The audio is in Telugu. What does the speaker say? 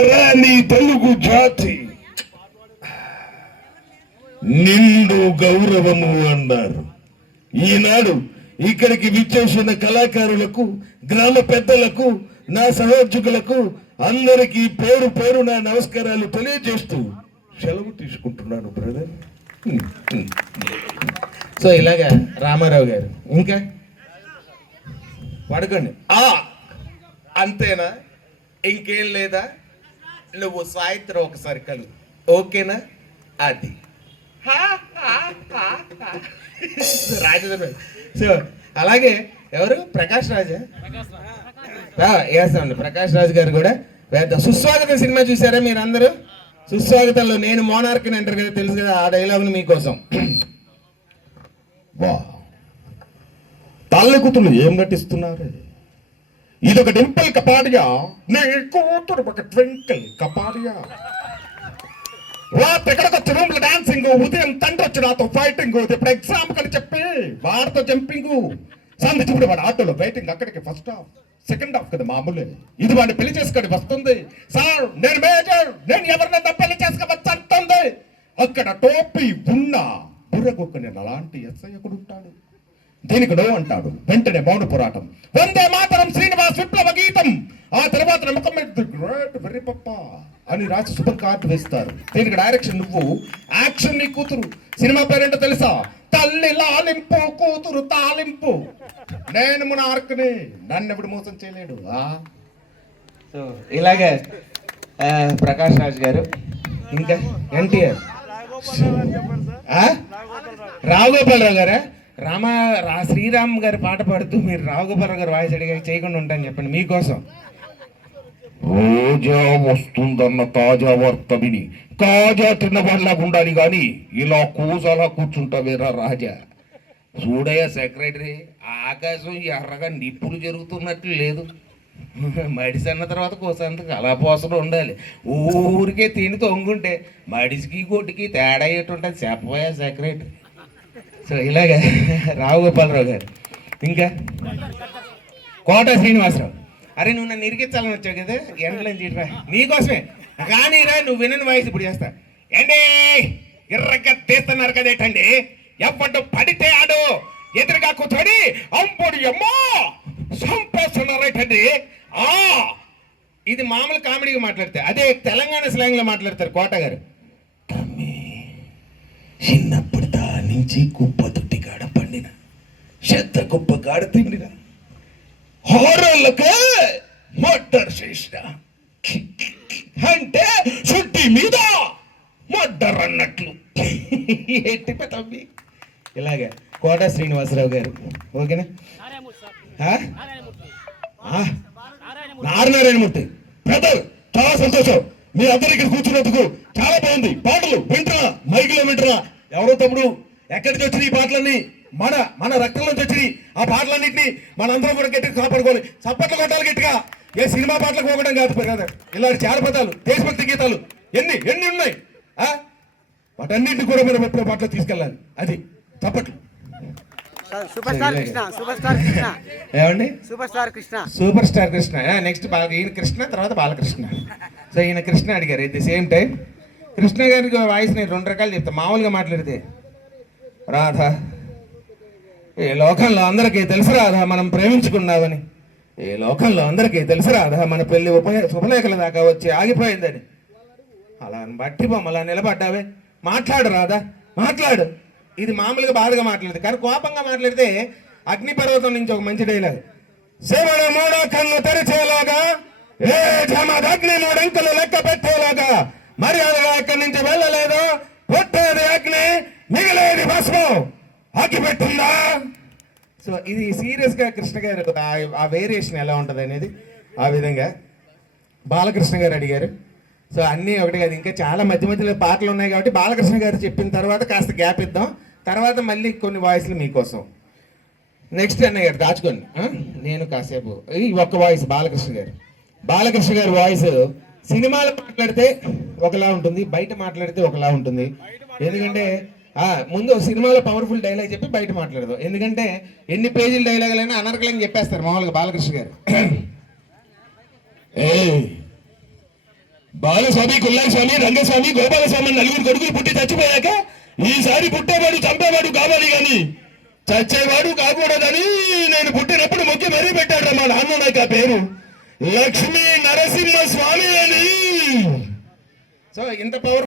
పరాని తెలుగు జాతి నిండు గౌరవము అన్నారు. ఈనాడు ఇక్కడికి విచ్చేసిన కళాకారులకు, గ్రామ పెద్దలకు, నా సహోద్యోగులకు అందరికీ పేరు పేరు నా నమస్కారాలు తెలియజేస్తూ సెలవు తీసుకుంటున్నాను బ్రదర్. సో ఇలాగా రామారావు గారు ఇంకా పడుకోండి. అంతేనా? ఇంకేం లేదా? నువ్వు సాయంత్రం ఒకసారి కలు, ఓకేనా? అది రాజధాని. సో అలాగే ఎవరు? ప్రకాష్ రాజా. వేస్తామండి. ప్రకాష్ రాజు గారు కూడా వేద్దాం. సుస్వాగతం సినిమా చూసారా మీరు అందరూ? సుస్వాగతంలో నేను మోనార్క్ని అంటారు కదా, తెలుసు కదా, ఆ డైలాగ్ను మీకోసం. వా, తల్లి కూతురు ఏం నటిస్తున్నారు? ఇదొక డింపుల్ కపాడియా, నీ కూతురు ఒక ట్వింకిల్ కపాడియా. రాత్రి ఎక్కడికొచ్చి రూమ్ లో డాన్సింగ్, ఉదయం తండ్రి వచ్చి నాతో ఫైటింగ్, ఇప్పుడు ఎగ్జామ్ కని చెప్పి వాడితో జంపింగ్, సంధి చూడు వాడు ఆటోలో వెయిటింగ్, అక్కడికి ఫస్ట్ హాఫ్ సెకండ్ హాఫ్ కదా మామూలే. ఇది వాడిని పెళ్లి చేసుకొని వస్తుంది. సార్ నేను మేజర్, నేను ఎవరినైనా పెళ్లి చేసుకోవచ్చు అంటుంది. అక్కడ టోపీ ఉన్నా బుర్రగొక్క నేను అలాంటి ఎస్ఐ ఒకడు ఉంటాడు. దీనికి నో అంటాడు, వెంటనే మౌన పోరాటం. వందే మాతరం శ్రీనివాస్ విప్లవ గీతం. ఆ తర్వాత ముఖం మీద గ్రేట్ వెర్రి పప్ప అని రాసి శుభం కార్డు వేస్తారు. దీనికి డైరెక్షన్ నువ్వు, యాక్షన్ నీ కూతురు. సినిమా పేరేంటో తెలుసా? తల్లి లాలింపు, కూతురు తాలింపు. నేను మునార్క్ని, నన్ను ఎవడు మోసం చేయలేడు. సో ఇలాగే ప్రకాష్ రాజ్ గారు, ఇంకా ఎన్టీఆర్, రావుగోపాలరావు గారా? శ్రీరామ్ గారి పాట పాడుతూ మీరు రావుగోపాలరావు గారు వాయిస్ అడిగా చేయకుండా ఉంటాను చెప్పండి మీకోసం. రోజా వస్తుందన్న తాజా వార్త విని కాజా తిన్నవాళ్ళగా ఉండాలి కానీ ఇలా కూసలా కూర్చుంటావేరా రాజా. చూడయ్య సెక్రటరీ, ఆకాశం ఎర్రగా నిప్పులు జరుగుతున్నట్లు లేదు. మడిసి అన్న తర్వాత కోసంత కళాపోసలు ఉండాలి. ఊరికే తిని తొంగుంటే మడిసికి కొట్టికి తేడా ఏటు ఉంటుంది చెప్పబోయా సెక్రటరీ. సో ఇలాగే రావుగోపాలరావు గారు, ఇంకా కోట శ్రీనివాసరావు. అరే నువ్వు నన్ను ఇరికించాలని వచ్చావు కదా, ఎండలని తీరా నీకోసమే. కానీ రా, నువ్వు వినని వాయిస్ ఇప్పుడు చేస్తా. ఏంటి ఎర్రగా తీస్తున్నారు కదేటండి, ఎవ్వడు పడితే ఆడు ఎదురుగా కూర్చొని అంపుడు అమ్మో చంపేస్తున్నారేటండి. ఇది మామూలు కామెడీగా మాట్లాడితే, అదే తెలంగాణ స్లాంగ్లో మాట్లాడతారు కోట గారు. తమ్మి చిన్నప్పుడు నుంచి కుప్ప తొట్టి కాడ పండిన, చెత్త కుప్ప కాడ తిండిన, హారళ్ళకే మర్డర్ చేసిన అంటే చుట్టి మీద మర్డర్ అన్నట్లు. ఏంటి తమ్మి? ఇలాగే కోట శ్రీనివాసరావు గారు, ఓకేనా? నారాయణమూర్తి బ్రదర్, చాలా సంతోషం మీ అందరికి కూర్చున్నందుకు. చాలా బాగుంది. పాటలు వింటున్నా, మైకులో వింటున్నా. ఎవరో తమ్ముడు ఎక్కడికి వచ్చినాయి ఈ పాటలన్నీ? మన మన రక్తం నుంచి వచ్చినాయి. ఆ పాటలన్నింటినీ మనందరం కూడా గట్టిగా కాపాడుకోవాలి. చప్పట్లు కొట్టాలి గట్టిగా. ఏ సినిమా పాటలకు పోగడం కాదు కదా, ఇలాంటి జానపదాలు, దేశభక్తి గీతాలు ఎన్ని ఎన్ని ఉన్నాయి. వాటన్నింటినీ కూడా మనం ఎప్పుడో పాటలు తీసుకెళ్ళాలి. అది చప్పట్లు. ఏమండి? Super star Krishna. నెక్స్ట్ ఈయన కృష్ణ, తర్వాత బాలకృష్ణ. సో ఈయన కృష్ణ అడిగారు. At the same time Krishna గారికి వాయిస్ నేను రెండు రకాలు చెప్తాను. మామూలుగా మాట్లాడితే, రాధా ఈ లోకంలో అందరికీ తెలుసు రాధా మనం ప్రేమించుకున్నామని, ఈ లోకంలో అందరికీ తెలుసు రాధా మన పెళ్లి శుభలేఖల దాకా వచ్చి ఆగిపోయిందని. అలా బట్టి బొమ్మలా నిలబడ్డావే, మాట్లాడు రాధా మాట్లాడు. ఇది మామూలుగా బాధగా మాట్లాడితే, కానీ కోపంగా మాట్లాడితే అగ్నిపర్వతం నుంచి ఒక మంచి డైలాగ్. శివుడు మూడో కన్ను తెరిచేలాగా, ఏ అగ్ని మూడంకులు లెక్క పెట్టేలాగా, మర్యాదగా ఇక్కడి నుంచి వెళ్ళలేదు, పుట్టేది అగ్ని మిగిలేది భస్మం, ఆగిపెట్టిందా. సో ఇది సీరియస్గా కృష్ణ గారు ఆ వేరియేషన్ ఎలా ఉంటుంది అనేది ఆ విధంగా బాలకృష్ణ గారు అడిగారు. సో అన్నీ ఒకటి కాదు, ఇంకా చాలా మధ్య మధ్యలో పాటలు ఉన్నాయి కాబట్టి బాలకృష్ణ గారు చెప్పిన తర్వాత కాస్త గ్యాప్ ఇద్దాం. తర్వాత మళ్ళీ కొన్ని వాయిస్లు మీకోసం. నెక్స్ట్ అన్నయ్య గారు దాచుకోండి, నేను కాసేపు ఈ ఒక్క వాయిస్ బాలకృష్ణ గారి వాయిస్ సినిమాలో మాట్లాడితే ఒకలా ఉంటుంది, బయట మాట్లాడితే ఒకలా ఉంటుంది. ఎందుకంటే ముందు సినిమాలో పవర్ఫుల్ డైలాగ్ చెప్పి బయట మాట్లాడదాం. ఎందుకంటే ఎన్ని పేజీల డైలాగులైనా అనర్గలంగా చెప్పేస్తారు మామూలుగా బాలకృష్ణ గారు. బాలస్వామి, కుల్లాస్వామి, రంగస్వామి, గోపాలస్వామి నలుగురు కొడుకులు పుట్టి చచ్చిపోయాక ఈసారి పుట్టేవాడు చంపేవాడు కావాలి గాని చచ్చేవాడు కాకూడదని నేను పుట్టినప్పుడు మొక్కి మరీ పెట్టాడు మా నాన్న నాకు ఆ పేరు లక్ష్మీ నరసింహ స్వామి అని. సో ఇంత పవర్